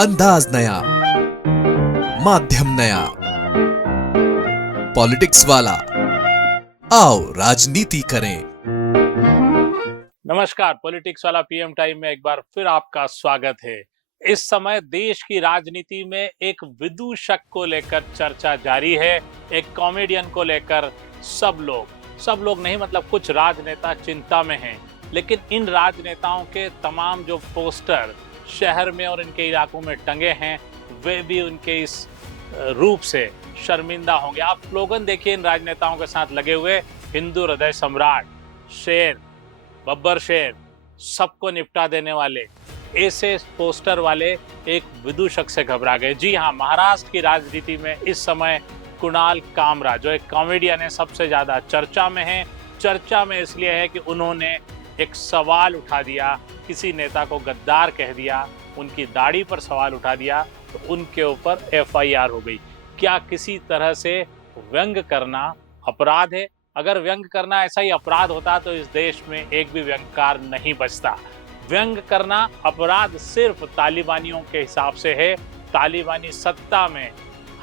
अंदाज नया, माध्यम नया, पॉलिटिक्स वाला, आओ राजनीति करें। नमस्कार, पॉलिटिक्स वाला पीएम टाइम में एक बार फिर आपका स्वागत है। इस समय देश की राजनीति में एक विदूषक को लेकर चर्चा जारी है। एक कॉमेडियन को लेकर सब लोग नहीं, मतलब कुछ राजनेता चिंता में हैं। लेकिन इन राजनेताओं के तमाम जो पोस्टर शहर में और इनके इलाकों में टंगे हैं, वे भी उनके इस रूप से शर्मिंदा होंगे। आप स्लोगन देखिए इन राजनेताओं के साथ लगे हुए, हिंदू हृदय सम्राट, शेर, बब्बर शेर, सबको निपटा देने वाले, ऐसे पोस्टर वाले एक विदूषक से घबरा गए। जी हाँ, महाराष्ट्र की राजनीति में इस समय कुणाल कामरा, जो एक कॉमेडियन है, सबसे ज्यादा चर्चा में है। चर्चा में इसलिए है कि उन्होंने एक सवाल उठा दिया, किसी नेता को गद्दार कह दिया, उनकी दाढ़ी पर सवाल उठा दिया, तो उनके ऊपर एफआईआर हो गई। क्या किसी तरह से व्यंग करना अपराध है? अगर व्यंग करना ऐसा ही अपराध होता तो इस देश में एक भी व्यंगकार नहीं बचता। व्यंग करना अपराध सिर्फ तालिबानियों के हिसाब से है। तालिबानी सत्ता में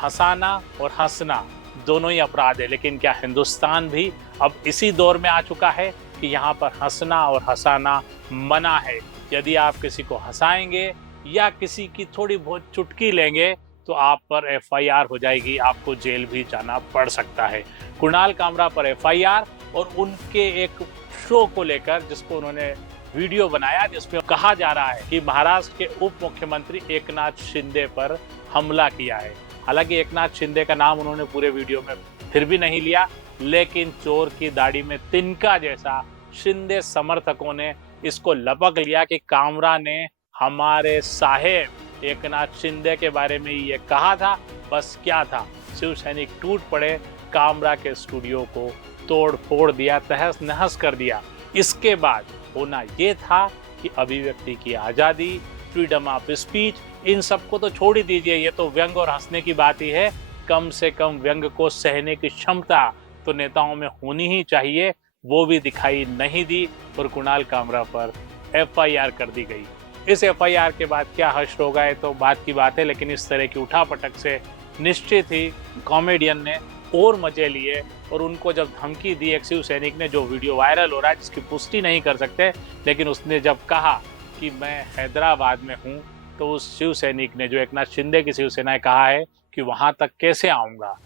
हंसाना और हंसना दोनों ही अपराध है। लेकिन क्या हिंदुस्तान भी अब इसी दौर में आ चुका है कि यहाँ पर हंसना और हंसाना मना है? यदि आप किसी को हंसाएंगे या किसी की थोड़ी बहुत चुटकी लेंगे तो आप पर एफआईआर हो जाएगी, आपको जेल भी जाना पड़ सकता है। कुणाल कामरा पर एफआईआर और उनके एक शो को लेकर, जिसको उन्होंने वीडियो बनाया जिसमें कहा जा रहा है कि महाराष्ट्र के उप मुख्यमंत्री एकनाथ शिंदे पर हमला किया है। हालांकि एकनाथ शिंदे का नाम उन्होंने पूरे वीडियो में फिर भी नहीं लिया, लेकिन चोर की दाढ़ी में तिनका जैसा शिंदे समर्थकों ने इसको लपक लिया कि कामरा ने हमारे साहेब एकनाथ शिंदे के बारे में ये कहा था। बस क्या था, शिव सैनिक टूट पड़े, कामरा के स्टूडियो को तोड़ फोड़ दिया, तहस नहस कर दिया। इसके बाद होना ये था कि अभिव्यक्ति की आज़ादी, फ्रीडम ऑफ स्पीच, इन सबको तो छोड़ ही दीजिए, ये तो व्यंग और हंसने की बात ही है। कम से कम व्यंग को सहने की क्षमता तो नेताओं में होनी ही चाहिए, वो भी दिखाई नहीं दी और कुणाल कामरा पर एफआईआर कर दी गई। इस एफआईआर के बाद क्या हश्र होगा ये तो बात की बात है, लेकिन इस तरह की उठापटक से निश्चित ही कॉमेडियन ने और मजे लिए। और उनको जब धमकी दी एक शिव सैनिक ने, जो वीडियो वायरल हो रहा है जिसकी पुष्टि नहीं कर सकते, लेकिन उसने जब कहा कि मैं हैदराबाद में हूँ, तो उस शिव सैनिक ने, जो एकनाथ शिंदे की शिवसेना ने, कहा है कि वहां तक कैसे आऊंगा।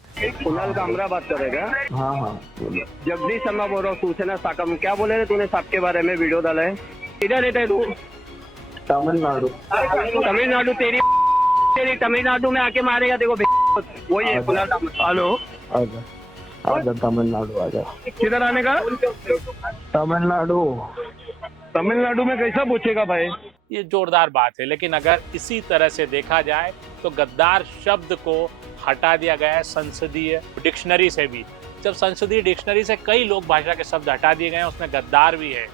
कुणाल कामरा बात करेगा। हाँ जगदीश शर्मा बोल रहा हूँ, सूचना साकम। क्या बोले थे तूने साहब के बारे में वीडियो डाला है? किधर रहता है तू? तमिलनाडु। तमिलनाडु? तेरी तमिलनाडु में आके मारेगा देखो। वही है कुणाल कामरा। हेलो, आजा तमिलनाडु आजा। किधर आने का? तमिलनाडु। तमिलनाडु में कैसा पूछेगा भाई? ये जोरदार बात है, लेकिन अगर इसी तरह से देखा जाए तो गद्दार शब्द को हटा दिया गया है संसदीय डिक्शनरी से भी। जब संसदीय डिक्शनरी से कई लोक भाषा के शब्द हटा दिए गए हैं, उसमें गद्दार भी है।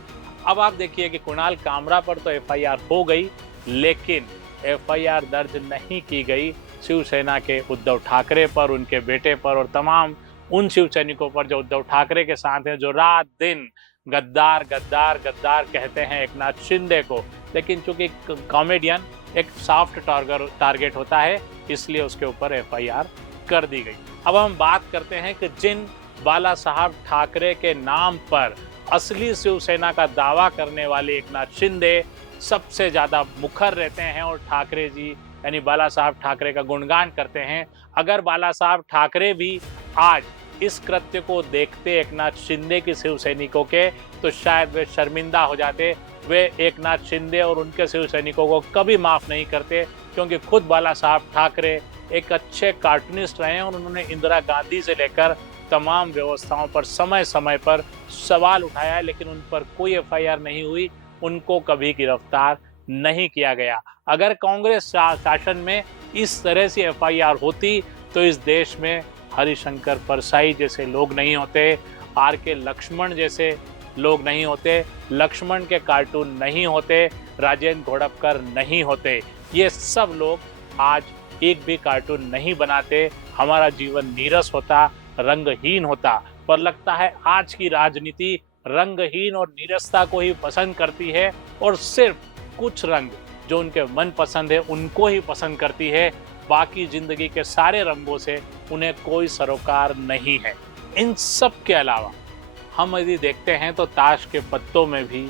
अब आप देखिए कि कुणाल कामरा पर तो एफआईआर हो गई, लेकिन एफआईआर दर्ज नहीं की गई शिवसेना के उद्धव ठाकरे पर, उनके बेटे पर और तमाम उन शिव सैनिकों पर जो उद्धव ठाकरे के साथ हैं, जो रात दिन गद्दार गद्दार गद्दार कहते हैं एकनाथ शिंदे को। लेकिन चूंकि कॉमेडियन एक सॉफ्ट टारगेट होता है, इसलिए उसके ऊपर एफआईआर कर दी गई। अब हम बात करते हैं कि जिन बाला साहब ठाकरे के नाम पर असली शिवसेना का दावा करने वाले एकनाथ शिंदे सबसे ज्यादा मुखर रहते हैं और ठाकरे जी यानी बाला साहब ठाकरे का गुणगान करते हैं। अगर बाला साहब ठाकरे भी आज इस कृत्य को देखते एकनाथ शिंदे के शिव सैनिकों के, तो शायद वे शर्मिंदा हो जाते। वे एकनाथ शिंदे और उनके शिव सैनिकों को कभी माफ नहीं करते, क्योंकि खुद बाला साहब ठाकरे एक अच्छे कार्टूनिस्ट रहे हैं और उन्होंने इंदिरा गांधी से लेकर तमाम व्यवस्थाओं पर समय समय पर सवाल उठाया, लेकिन उन पर कोई एफआईआर नहीं हुई, उनको कभी गिरफ्तार नहीं किया गया। अगर कांग्रेस शासन में इस तरह से एफआईआर होती तो इस देश में हरिशंकर परसाई जैसे लोग नहीं होते, आर.के. लक्ष्मण जैसे लोग नहीं होते, लक्ष्मण के कार्टून नहीं होते, राजेंद्र घोड़पकर नहीं होते। ये सब लोग आज एक भी कार्टून नहीं बनाते, हमारा जीवन नीरस होता, रंगहीन होता। पर लगता है आज की राजनीति रंगहीन और नीरसता को ही पसंद करती है और सिर्फ कुछ रंग जो उनके मन पसंद है उनको ही पसंद करती है, बाकी जिंदगी के सारे रंगों से उन्हें कोई सरोकार नहीं है। इन सब के अलावा हम यदि देखते हैं तो ताश के पत्तों में भी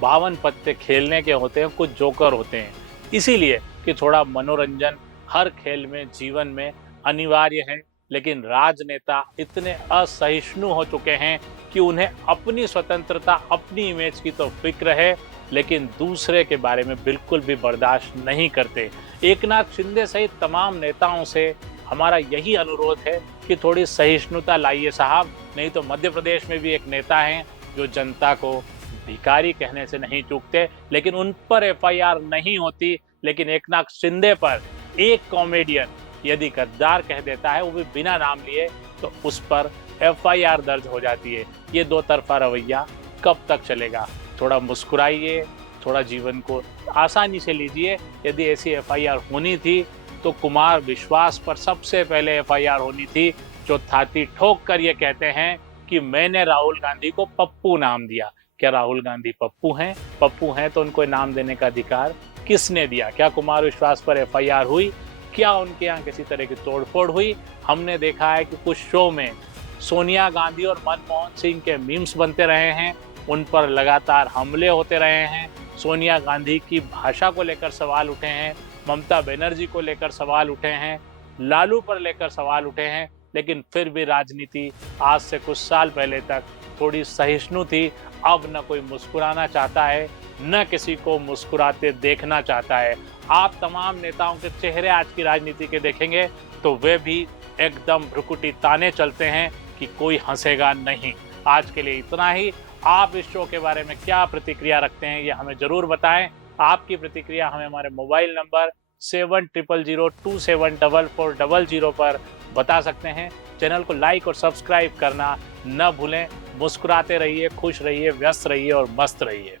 52 पत्ते खेलने के होते हैं, कुछ जोकर होते हैं, इसीलिए कि थोड़ा मनोरंजन हर खेल में, जीवन में अनिवार्य है। लेकिन राजनेता इतने असहिष्णु हो चुके हैं कि उन्हें अपनी स्वतंत्रता, अपनी इमेज की तो फिक्र है, लेकिन दूसरे के बारे में बिल्कुल भी बर्दाश्त नहीं करते। एकनाथ शिंदे सहित तमाम नेताओं से हमारा यही अनुरोध है कि थोड़ी सहिष्णुता लाइए साहब, नहीं तो मध्य प्रदेश में भी एक नेता हैं जो जनता को भिखारी कहने से नहीं चूकते, लेकिन उन पर एफआईआर नहीं होती। लेकिन एकनाथ शिंदे पर एक कॉमेडियन यदि गद्दार कह देता है, वो भी बिना नाम लिए, तो उस पर एफआईआर दर्ज हो जाती है। ये दो तरफा रवैया कब तक चलेगा? थोड़ा मुस्कुराइए, थोड़ा जीवन को आसानी से लीजिए। यदि ऐसी एफआईआर होनी थी तो कुमार विश्वास पर सबसे पहले एफआईआर होनी थी, जो छाती ठोक कर ये कहते हैं कि मैंने राहुल गांधी को पप्पू नाम दिया। क्या राहुल गांधी पप्पू हैं? पप्पू हैं तो उनको नाम देने का अधिकार किसने दिया? क्या कुमार विश्वास पर एफआईआर हुई? क्या उनके यहाँ किसी तरह की तोड़फोड़ हुई? हमने देखा है कि कुछ शो में सोनिया गांधी और मनमोहन सिंह के मीम्स बनते रहे हैं, उन पर लगातार हमले होते रहे हैं। सोनिया गांधी की भाषा को लेकर सवाल उठे हैं, ममता बनर्जी को लेकर सवाल उठे हैं, लालू पर लेकर सवाल उठे हैं, लेकिन फिर भी राजनीति आज से कुछ साल पहले तक थोड़ी सहिष्णु थी। अब न कोई मुस्कुराना चाहता है, न किसी को मुस्कुराते देखना चाहता है। आप तमाम नेताओं के चेहरे आज की राजनीति के देखेंगे तो वे भी एकदम भ्रुकुटी ताने चलते हैं कि कोई हंसेगा नहीं। आज के लिए इतना ही। आप इस शो के बारे में क्या प्रतिक्रिया रखते हैं, ये हमें जरूर बताएं। आपकी प्रतिक्रिया हमें हमारे मोबाइल नंबर 7000274400 पर बता सकते हैं। चैनल को लाइक और सब्सक्राइब करना न भूलें। मुस्कुराते रहिए, खुश रहिए, व्यस्त रहिए और मस्त रहिए।